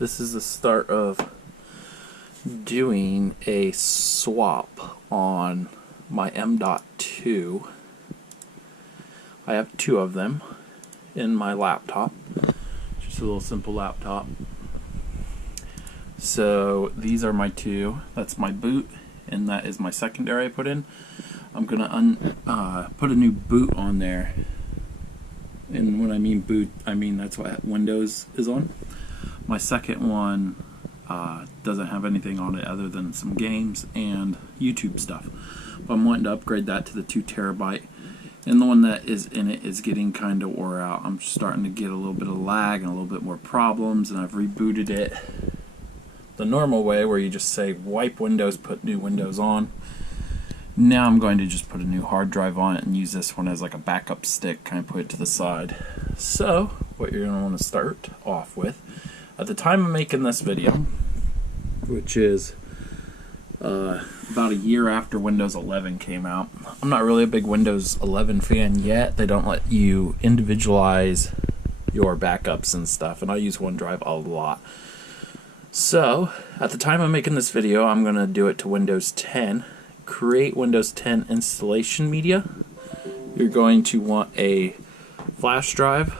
This is the start of doing a swap on my M.2. I have two of them in my laptop. Just a little simple laptop. So these are my two. That's my boot, and that is my secondary I put in. I'm gonna put a new boot on there. And when I mean boot, I mean that's what Windows is on. My second one doesn't have anything on it other than some games and YouTube stuff. But I'm wanting to upgrade that to the 2 terabyte. And the one that is in it is getting kind of wore out. I'm starting to get a little bit of lag and a little bit more problems, and I've rebooted it the normal way where you just say wipe Windows, put new Windows on. Now I'm going to just put a new hard drive on it and use this one as like a backup stick, kind of put it to the side. So what you're going to want to start off with, at the time of making this video, which is about a year after Windows 11 came out. I'm not really a big Windows 11 fan yet. They don't let you individualize your backups and stuff, and I use OneDrive a lot. So at the time of making this video, I'm going to do it to Windows 10. Create Windows 10 installation media. You're going to want a flash drive.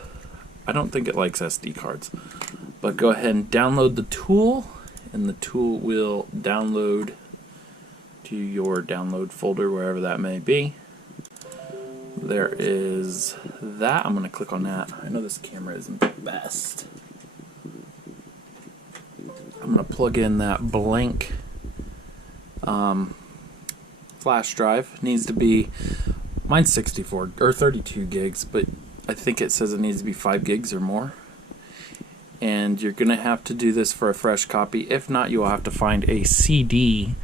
I don't think it likes SD cards, but go ahead and download the tool, and the tool will download to your download folder, wherever that may be. There is that. I'm going to click on that. I know this camera isn't the best. I'm going to plug in that blank flash drive. It needs to be, mine's 64 or 32 gigs, but I think it says it needs to be 5 gigs or more. And you're going to have to do this for a fresh copy. If not, you'll have to find a CD.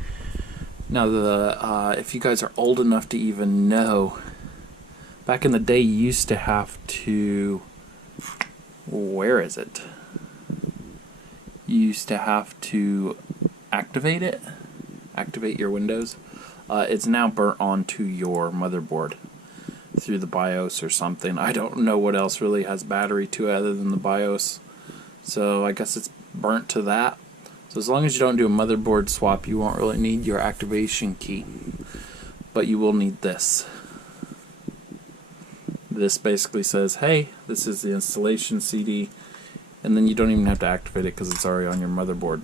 Now, if you guys are old enough to even know, back in the day you used to have to, where is it? You used to have to activate it, activate your Windows. It's now burnt onto your motherboard through the BIOS or something. I don't know what else really has battery to it other than the BIOS. So I guess it's burnt to that. So as long as you don't do a motherboard swap, you won't really need your activation key. But you will need this. This basically says, hey, this is the installation CD. And then you don't even have to activate it because it's already on your motherboard.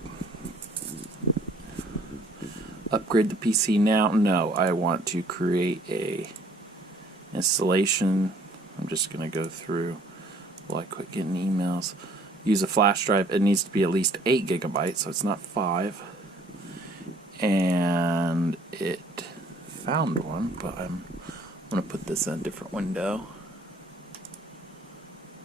Upgrade the PC now? No, I want to create a installation. I'm just going to go through while I quit getting emails. Use a flash drive. It needs to be at least 8 gigabytes, so it's not 5. And it found one, but I'm going to put this in a different window.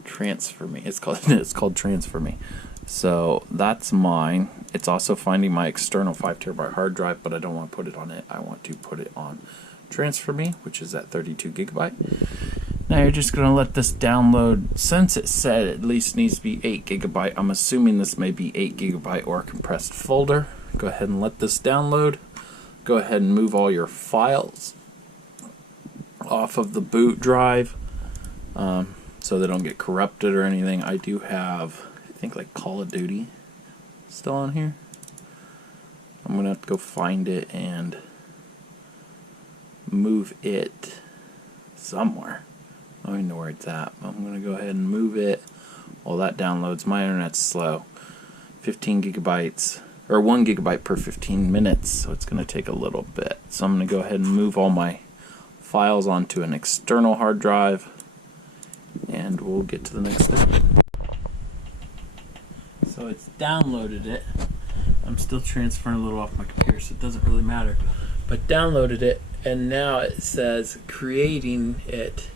Transfer Me. It's called Transfer Me. So that's mine. It's also finding my external 5 terabyte hard drive, but I don't want to put it on it. I want to put it on Transfer Me, which is at 32 gigabyte. Now you're just going to let this download. Since it said it at least needs to be 8 gigabyte, I'm assuming this may be 8 gigabyte or a compressed folder. Go ahead and let this download. Go ahead and move all your files off of the boot drive so they don't get corrupted or anything. I do have, I think, like Call of Duty still on here. I'm going to have to go find it and move it somewhere. I don't even know where it's at. I'm going to go ahead and move it while that downloads. My internet's slow. 15 gigabytes, or 1 gigabyte per 15 minutes, so it's going to take a little bit. So I'm going to go ahead and move all my files onto an external hard drive, and we'll get to the next step. So it's downloaded it. I'm still transferring a little off my computer, so it doesn't really matter. But downloaded it, and now it says creating it.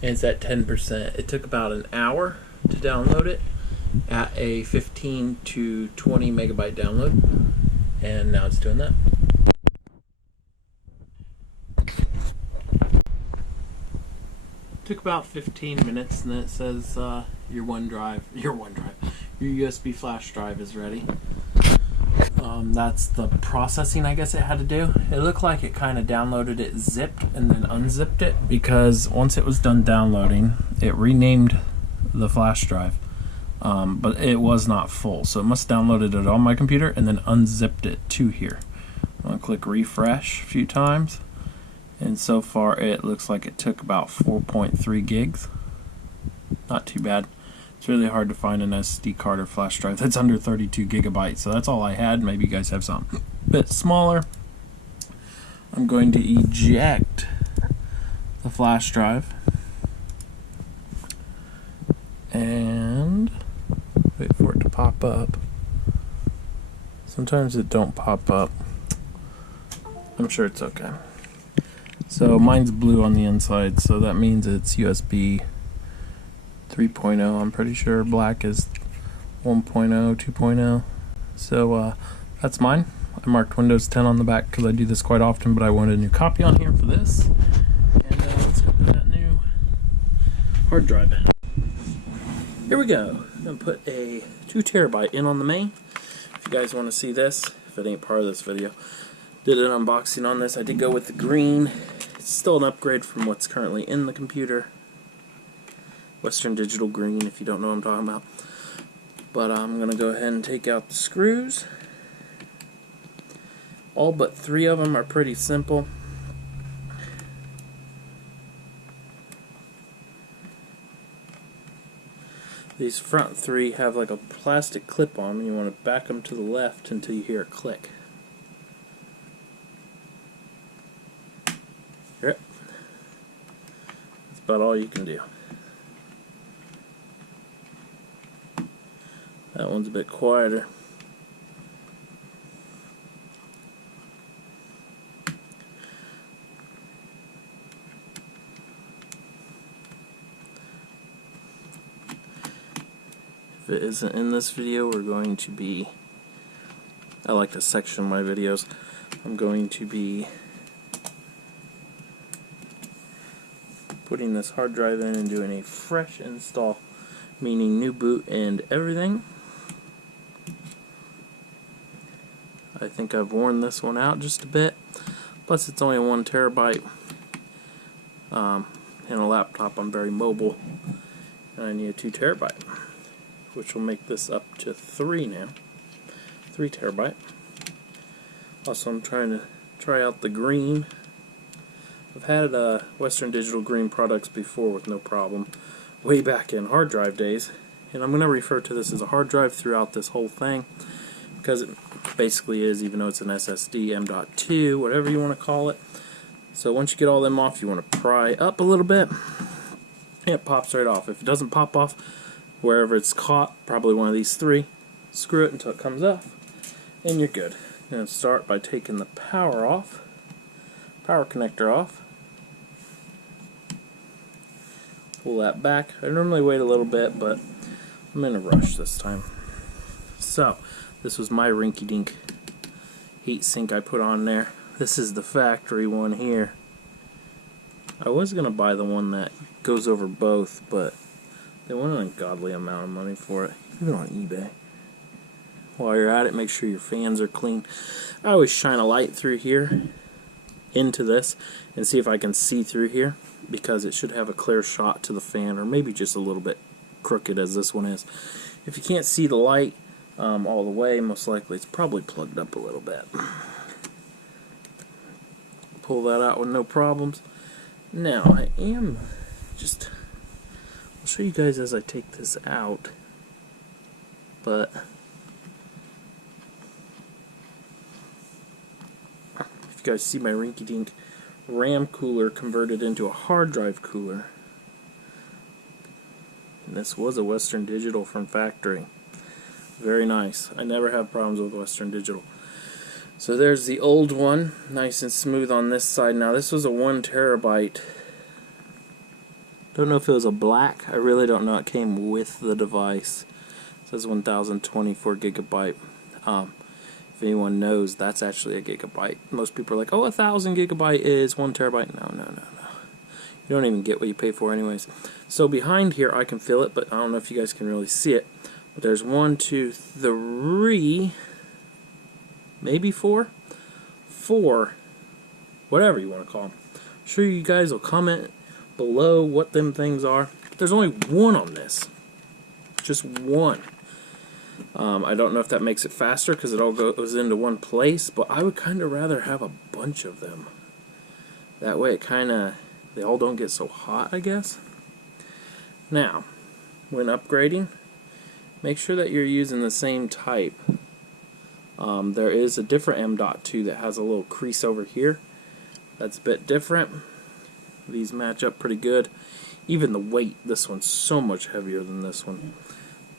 And it's at 10%. It took about an hour to download it at a 15 to 20 megabyte download, and now it's doing that. Took about 15 minutes, and then it says your USB flash drive is ready. That's the processing I guess it had to do. It looked like it kind of downloaded it zipped and then unzipped it, because once it was done downloading, it renamed the flash drive. but it was not full, so it must have downloaded it on my computer and then unzipped it to here. I'm going to click refresh a few times, and so far it looks like it took about 4.3 gigs. Not too bad. It's really hard to find an SD card or flash drive that's under 32 gigabytes, so that's all I had. Maybe you guys have something a bit smaller. I'm going to eject the flash drive and wait for it to pop up. Sometimes it don't pop up. I'm sure it's okay. So mine's blue on the inside, so that means it's USB 3.0. I'm pretty sure black is 1.0, 2.0. So that's mine. I marked Windows 10 on the back because I do this quite often, but I wanted a new copy on here for this. And let's go put that new hard drive in. Here we go. I'm going to put a 2 terabyte in on the main. If you guys want to see this, if it ain't part of this video, did an unboxing on this. I did go with the green. It's still an upgrade from what's currently in the computer. Western Digital green, if you don't know what I'm talking about. But I'm going to go ahead and take out the screws. All but 3 of them are pretty simple. These front 3 have like a plastic clip on them, and you want to back them to the left until you hear a click. Yep. That's about all you can do. That one's a bit quieter. If it isn't in this video, we're going to be, I like to section my videos, I'm going to be putting this hard drive in and doing a fresh install, meaning new boot and everything. I think I've worn this one out just a bit, plus it's only 1 terabyte. In a laptop I'm very mobile, and I need a 2 terabyte, which will make this up to 3 now. 3 terabyte. Also, I'm trying to try out the green. I've had Western Digital green products before with no problem, way back in hard drive days, and I'm going to refer to this as a hard drive throughout this whole thing, because it basically is, even though it's an SSD, M.2, whatever you want to call it. So once you get all them off, you want to pry up a little bit, and it pops right off. If it doesn't pop off, wherever it's caught, probably one of these 3, screw it until it comes off, and you're good. You're going to start by taking the power connector off. Pull that back. I normally wait a little bit, but I'm in a rush this time. So, this was my rinky-dink heat sink I put on there. This is the factory one here. I was going to buy the one that goes over both, but they want an ungodly amount of money for it, even on eBay. While you're at it, make sure your fans are clean. I always shine a light through here into this and see if I can see through here, because it should have a clear shot to the fan, or maybe just a little bit crooked as this one is. If you can't see the light all the way, most likely it's probably plugged up a little bit. Pull that out with no problems. Now I am just, I'll show you guys as I take this out, but if you guys see my rinky-dink RAM cooler converted into a hard drive cooler, and this was a Western Digital from factory. Very nice. I never have problems with Western Digital. So there's the old one, nice and smooth on this side. Now this was a 1 terabyte. Don't know if it was a black. I really don't know. It came with the device. It says 1024 gigabyte. If anyone knows, that's actually a gigabyte. Most people are like, oh, 1,000 gigabyte is 1 terabyte. No. You don't even get what you pay for anyways. So behind here, I can feel it, but I don't know if you guys can really see it. But there's 1, 2, 3, maybe 4, whatever you want to call them. I'm sure you guys will comment below what them things are. But there's only 1 on this. just one. I don't know if that makes it faster because it all goes into one place, but I would kind of rather have a bunch of them. That way they all don't get so hot, I guess. Now, when upgrading, make sure that you're using the same type. There is a different M.2 that has a little crease over here. That's a bit different. These match up pretty good. Even the weight, this one's so much heavier than this one.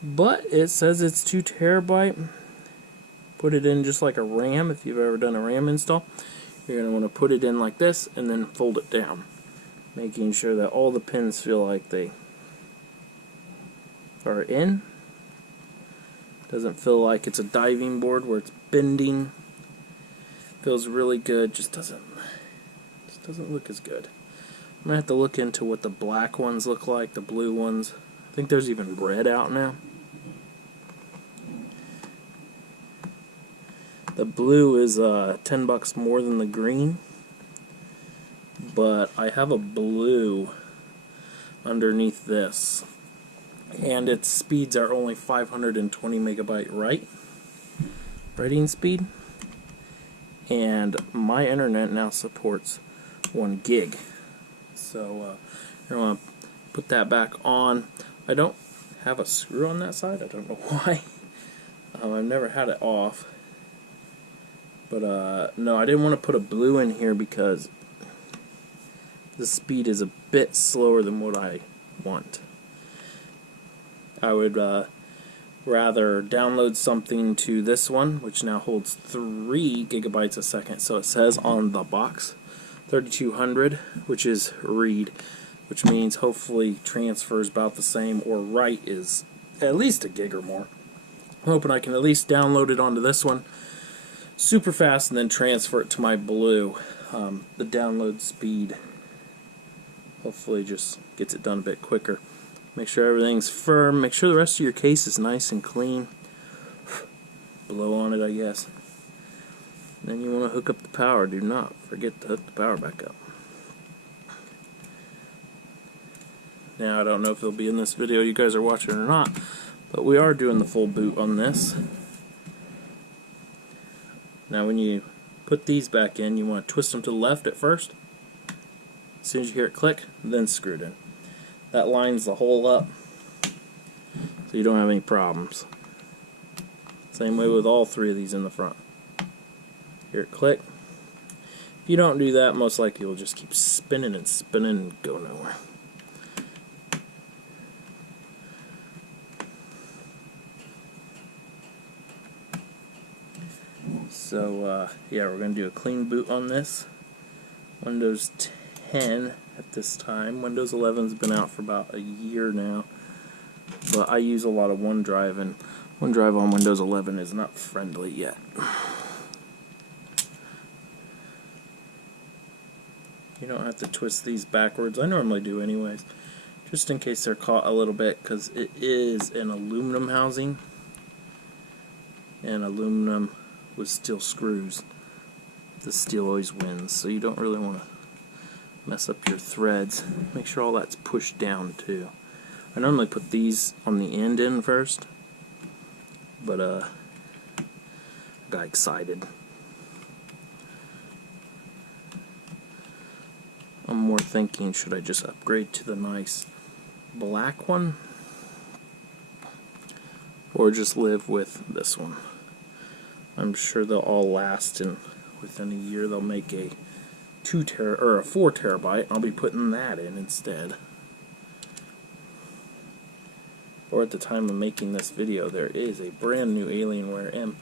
But it says it's 2 terabyte. Put it in just like a RAM. If you've ever done a RAM install, you're going to want to put it in like this and then fold it down, making sure that all the pins feel like they are in. Doesn't feel like it's a diving board where it's bending. Feels really good. Just doesn't look as good. I'm gonna have to look into what the black ones look like, the blue ones. I think there's even red out now. The blue is $10 more than the green, but I have a blue underneath this, and its speeds are only 520 megabyte writing speed, and my internet now supports 1 gig. So you're going to put that back on. I don't have a screw on that side. I don't know why. I've never had it off. But no, I didn't want to put a blue in here because the speed is a bit slower than what I want. I would rather download something to this one, which now holds 3 gigabytes a second. So it says on the box 3200, which is read, which means hopefully transfer is about the same, or write is at least a gig or more. I'm hoping I can at least download it onto this one super fast and then transfer it to my blue. The download speed hopefully just gets it done a bit quicker. Make sure everything's firm. Make sure the rest of your case is nice and clean. Blow on it, I guess. Then you want to hook up the power. Do not forget to hook the power back up. Now, I don't know if it'll be in this video you guys are watching or not, but we are doing the full boot on this. Now, when you put these back in, you want to twist them to the left at first. As soon as you hear it click, then screw it in. That lines the hole up so you don't have any problems. Same way with all 3 of these in the front. Hear it click. If you don't do that, most likely you'll just keep spinning and spinning and go nowhere. So yeah, we're going to do a clean boot on this. Windows 10 at this time. Windows 11's been out for about a year now, but I use a lot of OneDrive, and OneDrive on Windows 11 is not friendly yet. You don't have to twist these backwards. I normally do anyways, just in case they're caught a little bit, because it is an aluminum housing, and aluminum with steel screws. The steel always wins, so you don't really want to mess up your threads. Make sure all that's pushed down too. I normally put these on the end in first, but I got excited. I'm more thinking, should I just upgrade to the nice black one, or just live with this one? I'm sure they'll all last, and within a year they'll make a 4 terabyte. I'll be putting that in instead. Or at the time of making this video, there is a brand new Alienware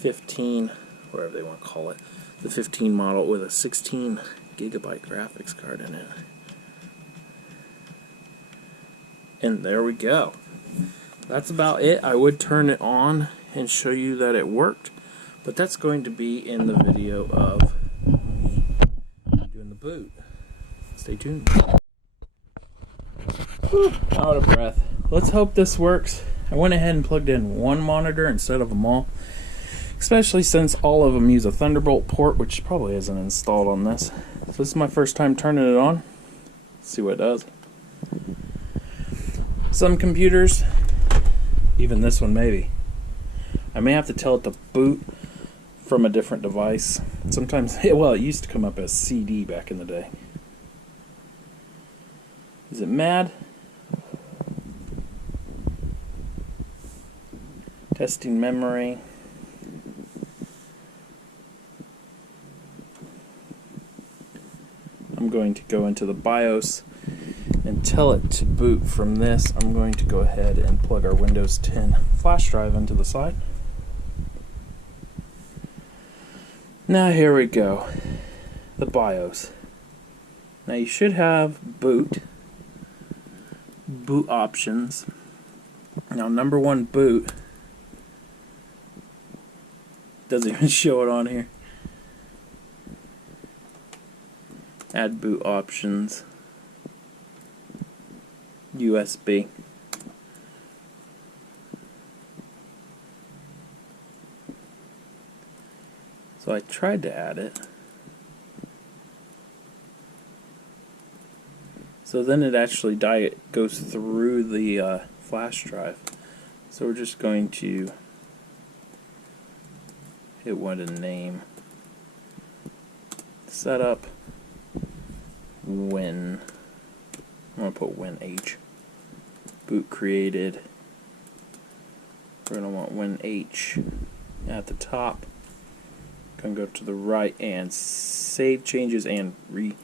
M15, whatever they want to call it, the 15 model with a 16 gigabyte graphics card in it. And there we go. That's about it. I would turn it on and show you that it worked, but that's going to be in the video of me doing the boot. Stay tuned. Whew, out of breath. Let's hope this works. I went ahead and plugged in one monitor instead of them all, especially since all of them use a Thunderbolt port, which probably isn't installed on this. So this is my first time turning it on. Let's see what it does. Some computers Even this one, maybe. I may have to tell it to boot from a different device. Sometimes, well, it used to come up as CD back in the day. Is it mad? Testing memory. I'm going to go into the BIOS and tell it to boot from this. I'm going to go ahead and plug our Windows 10 flash drive into the side. Now here we go. The BIOS. Now you should have boot options. Now number one, boot, doesn't even show it on here. Add boot options, USB. So I tried to add it. So then it actually goes through the flash drive. So we're just going to hit what a name. Setup Win. I'm going to put WinH. Boot created. We're going to want WinH at the top. Going to go to the right and save changes and reset.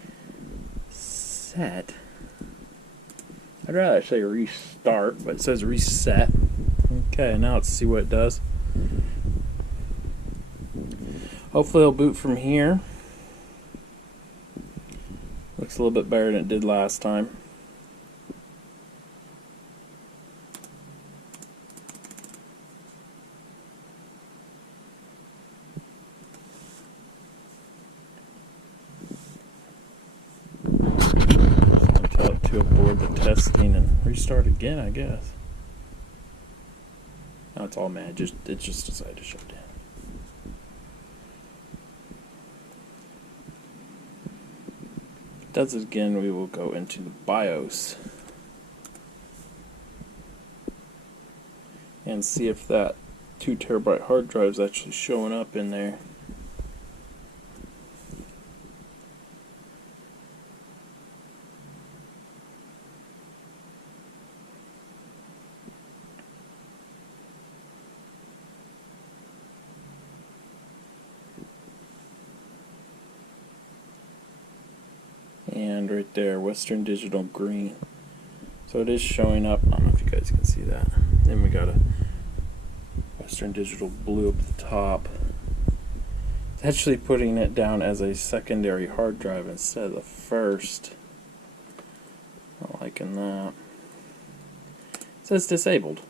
I'd rather say restart, but it says reset. Okay, now let's see what it does. Hopefully it'll boot from here. Looks a little bit better than it did last time. Tell it to abort the testing and restart again, I guess. Now it's all mad. It just decided to shut down. If it does it again, we will go into the BIOS and see if that 2 terabyte hard drive is actually showing up in there. And right there, Western Digital green. So it is showing up. I don't know if you guys can see that. Then we got a Western Digital blue up at the top. It's actually putting it down as a secondary hard drive instead of the first. Not liking that. It says disabled.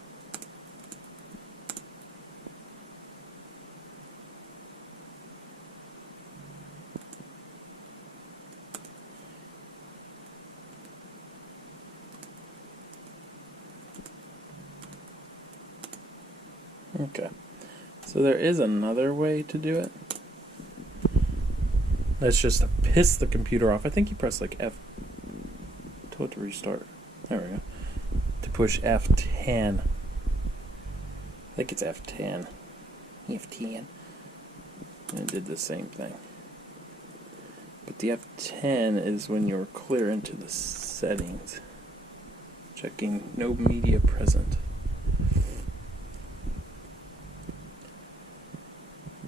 Okay, so there is another way to do it. That's just to piss the computer off. I think you press like F. Tell it to restart. There we go. To push F10. I think it's F10. F10. And it did the same thing. But the F10 is when you're clear into the settings. Checking no media present.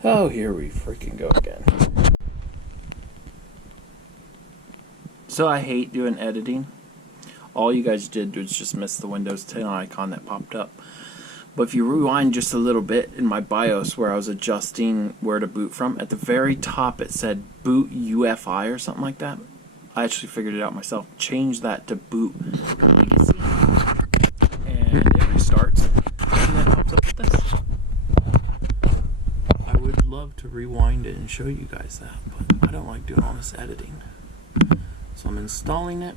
Oh, here we freaking go again. So I hate doing editing. All you guys did was just miss the Windows 10 icon that popped up. But if you rewind just a little bit in my BIOS where I was adjusting where to boot from, at the very top it said boot UFI or something like that. I actually figured it out myself. Change that to boot legacy. And it restarts. And then it pops up with this. I would love to rewind it and show you guys that, but I don't like doing all this editing. So I'm installing it.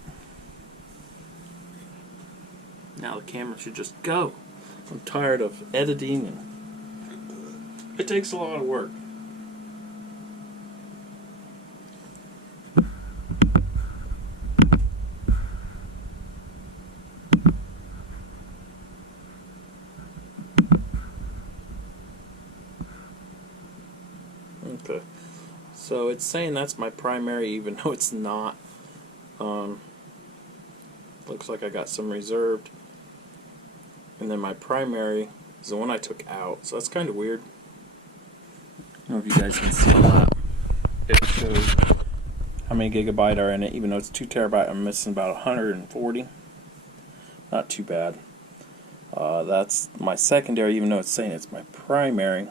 Now the camera should just go. I'm tired of editing and it takes a lot of work. So it's saying that's my primary, even though it's not. Looks like I got some reserved. And then my primary is the one I took out. So that's kind of weird. I don't know if you guys can see that. It shows how many gigabyte are in it. Even though it's 2 terabyte, I'm missing about 140. Not too bad. That's my secondary, even though it's saying it's my primary.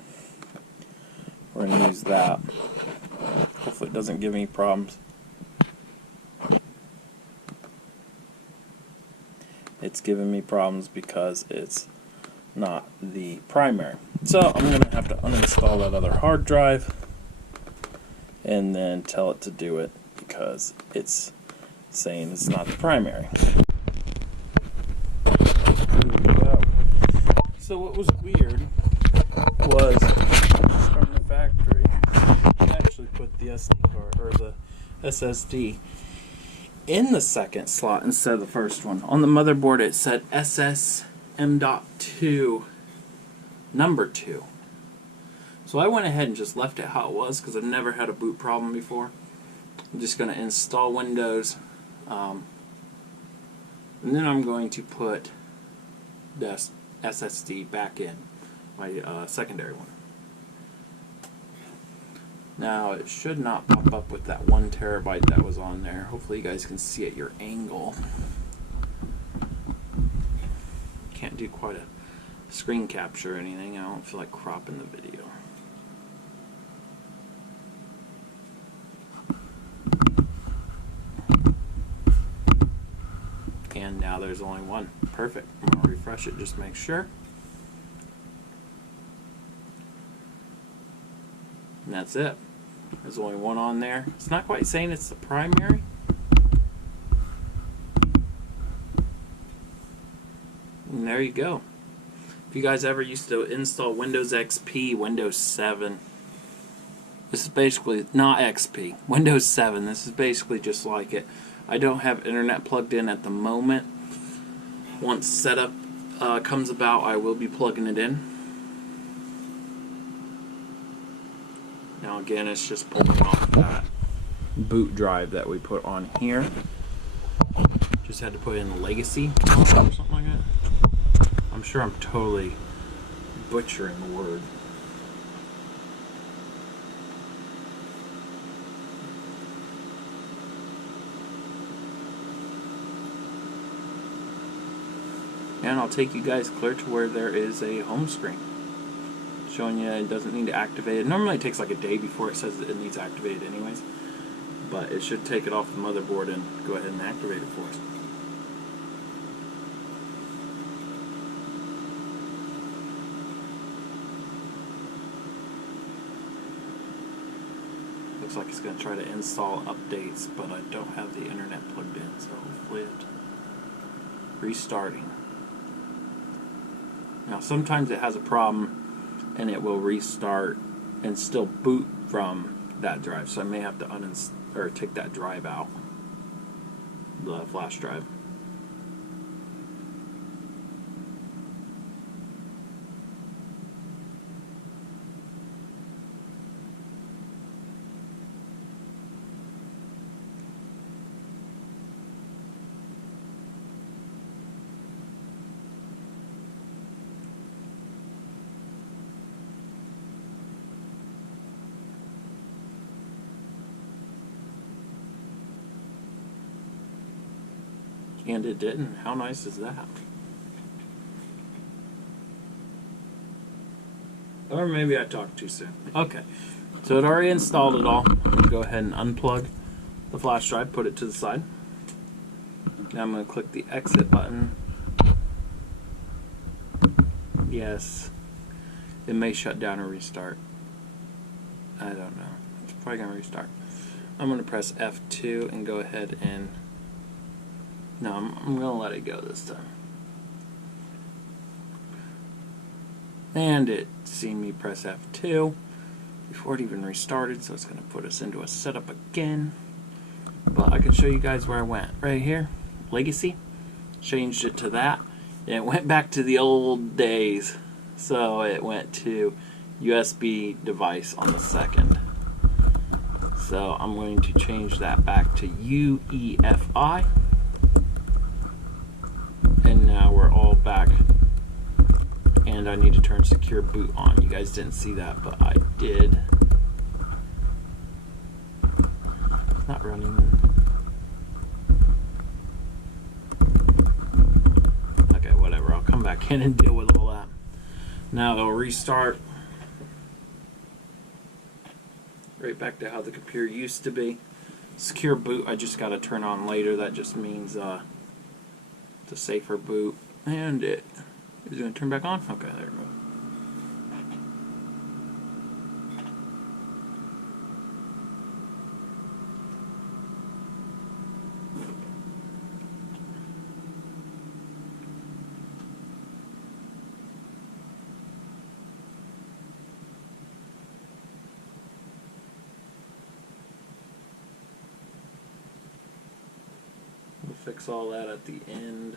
We're going to use that. Hopefully it doesn't give any problems. It's giving me problems because it's not the primary. So I'm going to have to uninstall that other hard drive and then tell it to do it because it's saying it's not the primary. So what was weird was from the factory, I actually put the SD card or the SSD in the second slot instead of the first one. On the motherboard it said SSM.2 number 2. So I went ahead and just left it how it was because I've never had a boot problem before. I'm just going to install Windows and then I'm going to put the SSD back in my secondary one. Now it should not pop up with that 1 terabyte that was on there. Hopefully you guys can see at your angle. Can't do quite a screen capture or anything. I don't feel like cropping the video. And now there's only one. Perfect. I'm going to refresh it just to make sure. And that's it. There's only one on there. It's not quite saying it's the primary. And there you go. If you guys ever used to install Windows XP, Windows 7, this is basically not XP, Windows 7. This is basically just like it. I don't have internet plugged in at the moment. Once setup comes about, I will be plugging it in. Now again, it's just pulling off that boot drive that we put on here. Just had to put in legacy or something like that. I'm sure I'm totally butchering the word. And I'll take you guys clear to where there is a home screen showing you it doesn't need to activate it. Normally it takes like a day before it says that it needs activated anyways, but it should take it off the motherboard and go ahead and activate it for us. Looks like it's going to try to install updates, but I don't have the internet plugged in, so hopefully it's restarting. Now sometimes it has a problem and it will restart and still boot from that drive, so I may have to or take that drive out, the flash drive. And it didn't. How nice is that? Or maybe I talked too soon. Okay, so it already installed it all. I'm going to go ahead and unplug the flash drive, put it to the side. Now I'm going to click the exit button. Yes, it may shut down or restart. I don't know. It's probably going to restart. I'm going to press F2 and go ahead and... No, I'm going to let it go this time. And it seen me press F2 before it even restarted, so it's going to put us into a setup again. But I can show you guys where I went. Right here, Legacy. Changed it to that. And it went back to the old days. So it went to USB device on the second. So I'm going to change that back to UEFI. And now we're all back. And I need to turn secure boot on. You guys didn't see that, but I did. It's not running. Okay, whatever. I'll come back in and deal with all that. Now it'll restart. Right back to how the computer used to be. Secure boot I just got to turn on later. That just means it's a safer boot. And it is going to turn back on. Okay, there we go. We'll fix all that at the end.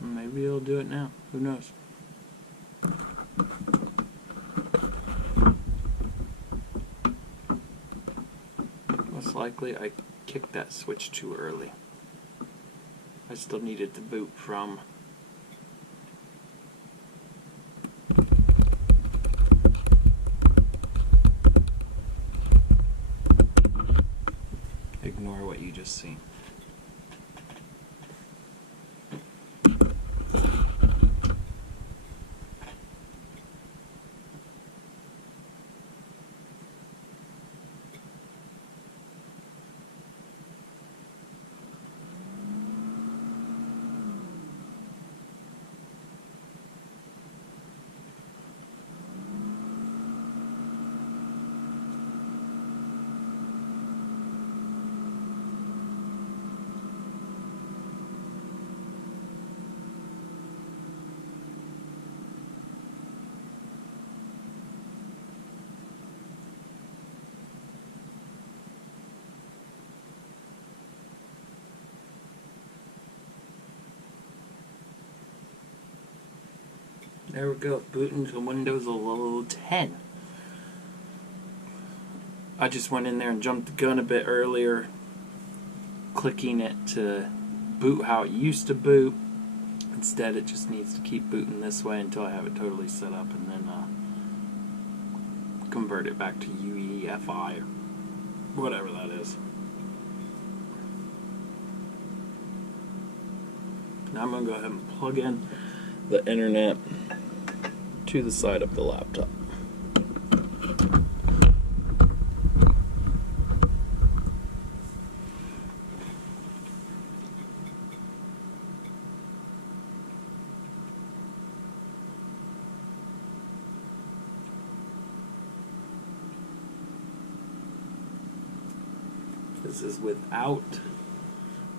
Maybe it'll do it now. Who knows? Most likely I kicked that switch too early. I still needed to boot from ignore what you just seen. There we go, booting to Windows 10. I just went in there and jumped the gun a bit earlier, clicking it to boot how it used to boot. Instead, it just needs to keep booting this way until I have it totally set up, and then convert it back to UEFI or whatever that is. Now I'm going to go ahead and plug in the internet to the side of the laptop. This is without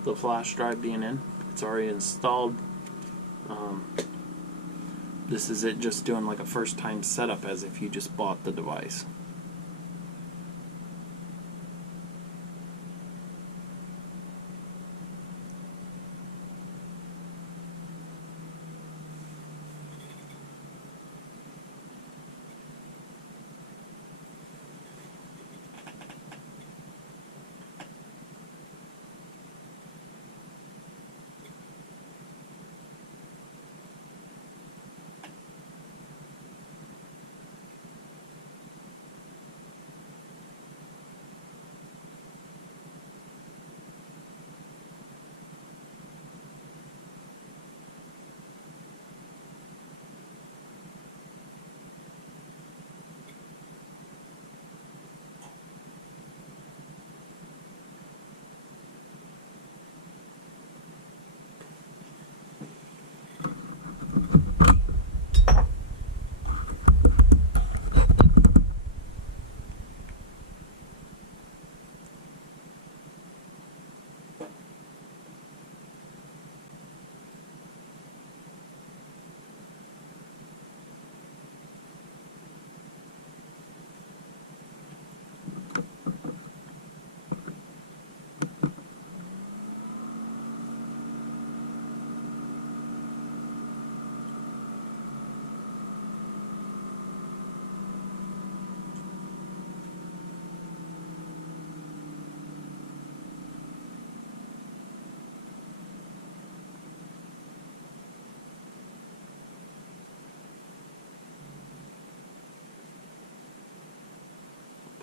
the flash drive being in. It's already installed. This is it just doing like a first time setup as if you just bought the device.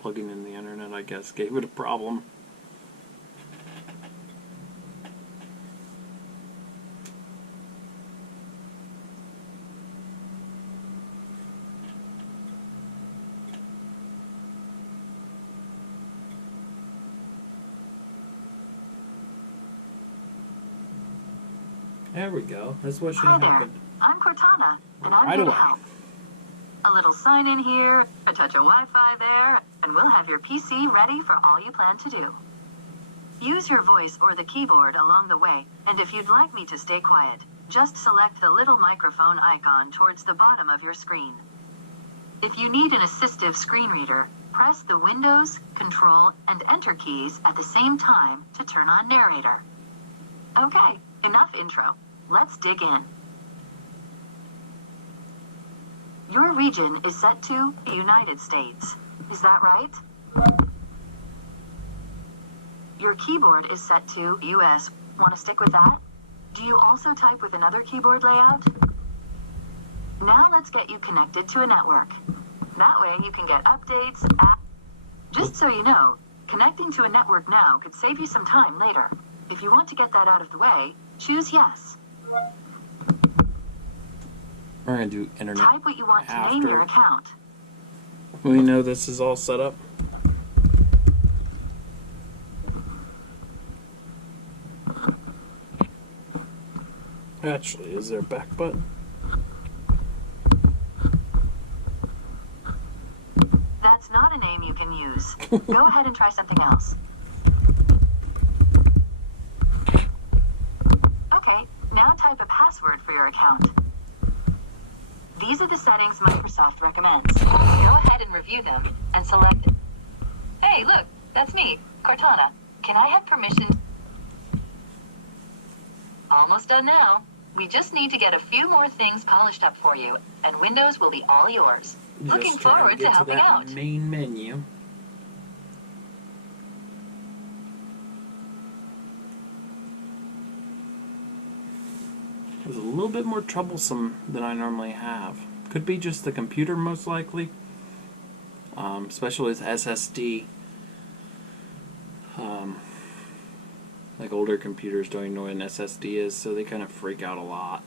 plugging in the internet, I guess, gave it a problem. There we go. That's what should Hi happen. there. I'm Cortana, and I'm Right here to away. help. A little sign in here, a touch of Wi-Fi there, and we'll have your PC ready for all you plan to do. Use your voice or the keyboard along the way, and if you'd like me to stay quiet, just select the little microphone icon towards the bottom of your screen. If you need an assistive screen reader, press the Windows, Control, and Enter keys at the same time to turn on narrator. Okay, enough intro. Let's dig in. Your region is set to United States. Is that right? Your keyboard is set to US. Want to stick with that? Do you also type with another keyboard layout? Now let's get you connected to a network. That way you can get updates, Just so you know, connecting to a network now could save you some time later. If you want to get that out of the way, choose yes. We're going to do internet Type what you want to after name your account. we know this is all set up. Actually, is there a back button? That's not a name you can use. Go ahead and try something else. Okay, now type a password for your account. These are the settings Microsoft recommends. Go ahead and review them and select. Hey, look, that's me, Cortana. Can I have permission? Almost done now. We just need to get a few more things polished up for you, and Windows will be all yours. Looking Just trying forward to to get helping that out. main menu. It was a little bit more troublesome than I normally have. Could be just the computer, most likely. Especially with SSD. Like older computers don't even know what an SSD is, so they kind of freak out a lot.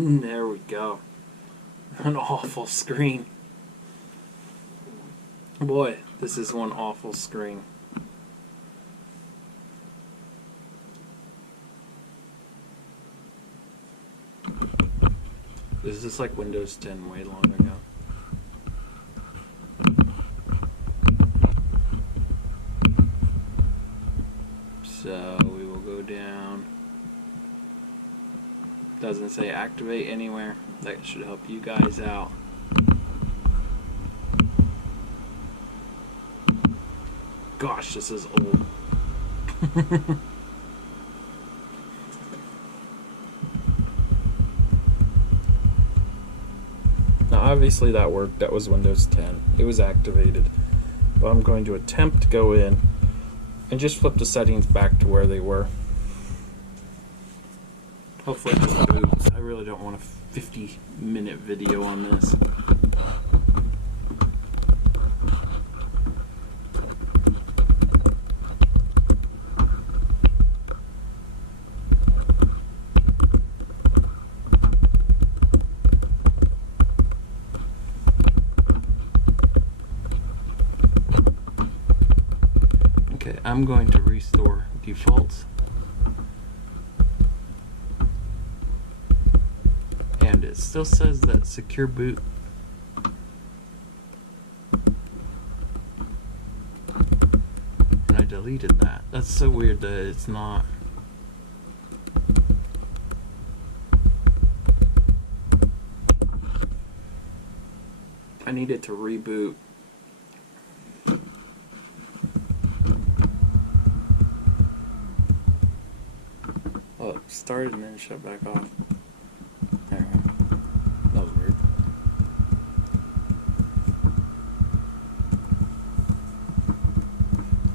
There we go. An awful screen. Boy, this is one awful screen. This is like Windows 10 way long ago. So we will go down. Doesn't say activate anywhere. That should help you guys out. Gosh, this is old. Now obviously that worked. That was Windows 10. It was activated. But I'm going to attempt to go in and just flip the settings back to where they were. Hopefully it just boots. I really don't want a 50-minute video on this. Okay, I'm going to restore defaults. It still says that secure boot. And I deleted that. That's so weird that it's not. I need it to reboot. Oh, it started and then shut back off. There we go. That was weird.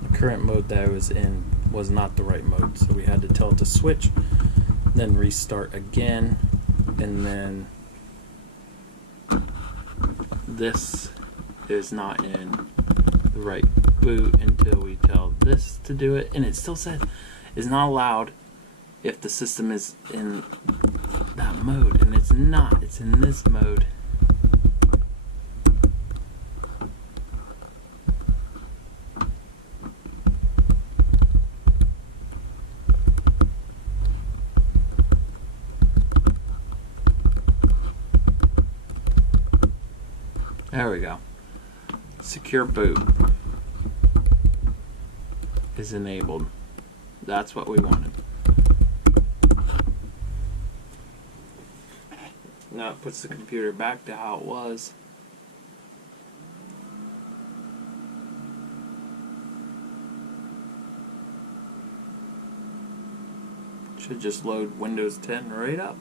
The current mode that I was in was not the right mode, so we had to tell it to switch, then restart again, and then this is not in the right boot until we tell this to do it, and it still says it's not allowed if the system is in that mode, and it's not. It's in this mode. There we go. Secure boot is enabled. That's what we wanted. Now it puts the computer back to how it was. Should just load Windows 10 right up.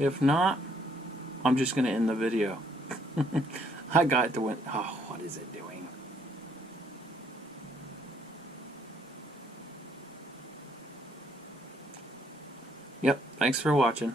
If not, I'm just going to end the video. I got to win. Oh, what is it doing? Yep, thanks for watching.